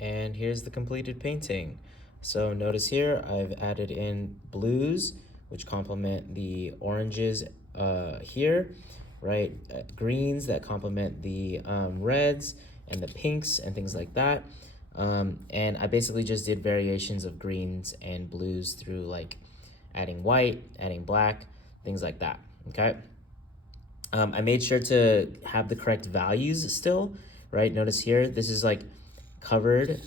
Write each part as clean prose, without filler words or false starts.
and here's the completed painting. So notice here I've added in blues, which complement the oranges here, right? Greens that complement the reds and the pinks and things like that. And I basically just did variations of greens and blues through like adding white, adding black, things like that, okay? I made sure to have the correct values still, right? Notice here, this is like covered,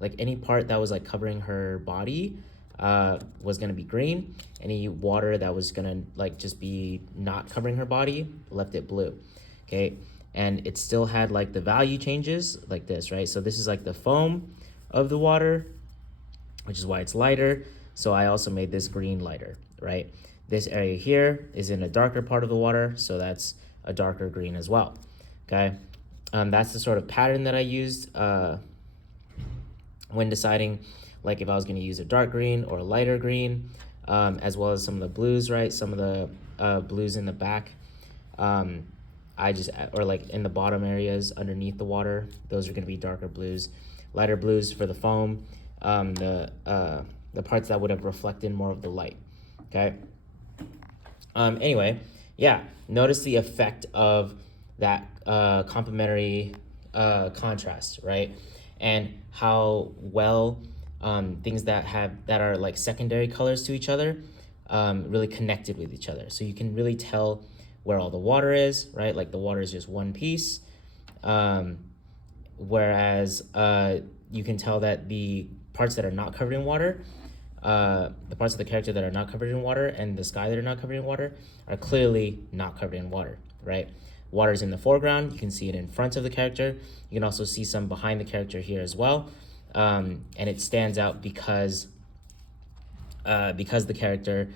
like any part that was like covering her body was gonna be green. Any water that was gonna like just be not covering her body, left it blue, okay? And it still had like the value changes like this, right? So this is like the foam of the water, which is why it's lighter. So I also made this green lighter, right? This area here is in a darker part of the water, so that's a darker green as well, okay? That's the sort of pattern that I used when deciding like if I was gonna use a dark green or a lighter green, as well as some of the blues, right? Some of the blues in the back, or like in the bottom areas underneath the water, those are gonna be darker blues. Lighter blues for the foam, the parts that would have reflected more of the light, okay? Anyway, yeah, notice the effect of that complementary contrast, right? And how well things that are like secondary colors to each other really connected with each other. So you can really tell where all the water is, right? Like the water is just one piece. Whereas you can tell that the parts that are not covered in water, the parts of the character that are not covered in water and the sky that are not covered in water are clearly not covered in water, right? Water is in the foreground. You can see it in front of the character. You can also see some behind the character here as well. And it stands out because the character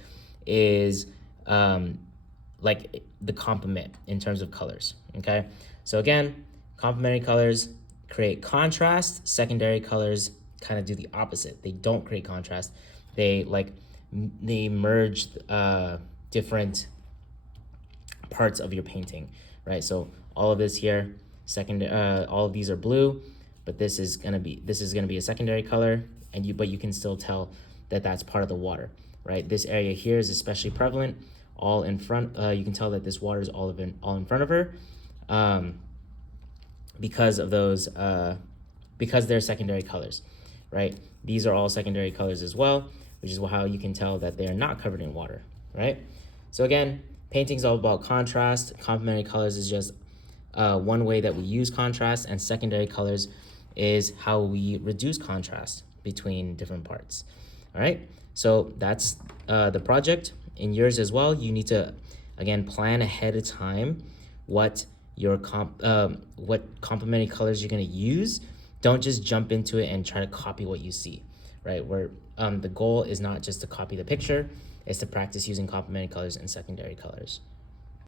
is like the complement in terms of colors, okay? So again, complementary colors create contrast. Secondary colors kind of do the opposite. They don't create contrast. They merge different parts of your painting, right? So all of this here, all of these are blue, but this is gonna be a secondary color, but you can still tell that that's part of the water, right? This area here is especially prevalent, all in front. You can tell that this water is all in front of her, because of those, because they're secondary colors, right? These are all secondary colors as well, which is how you can tell that they are not covered in water, right? So again, painting's all about contrast. Complementary colors is just one way that we use contrast, and secondary colors is how we reduce contrast between different parts. All right, so that's the project. In yours as well, you need to, again, plan ahead of time what your what complementary colors you're gonna use. Don't just jump into it and try to copy what you see, right? Where the goal is not just to copy the picture, it's to practice using complementary colors and secondary colors.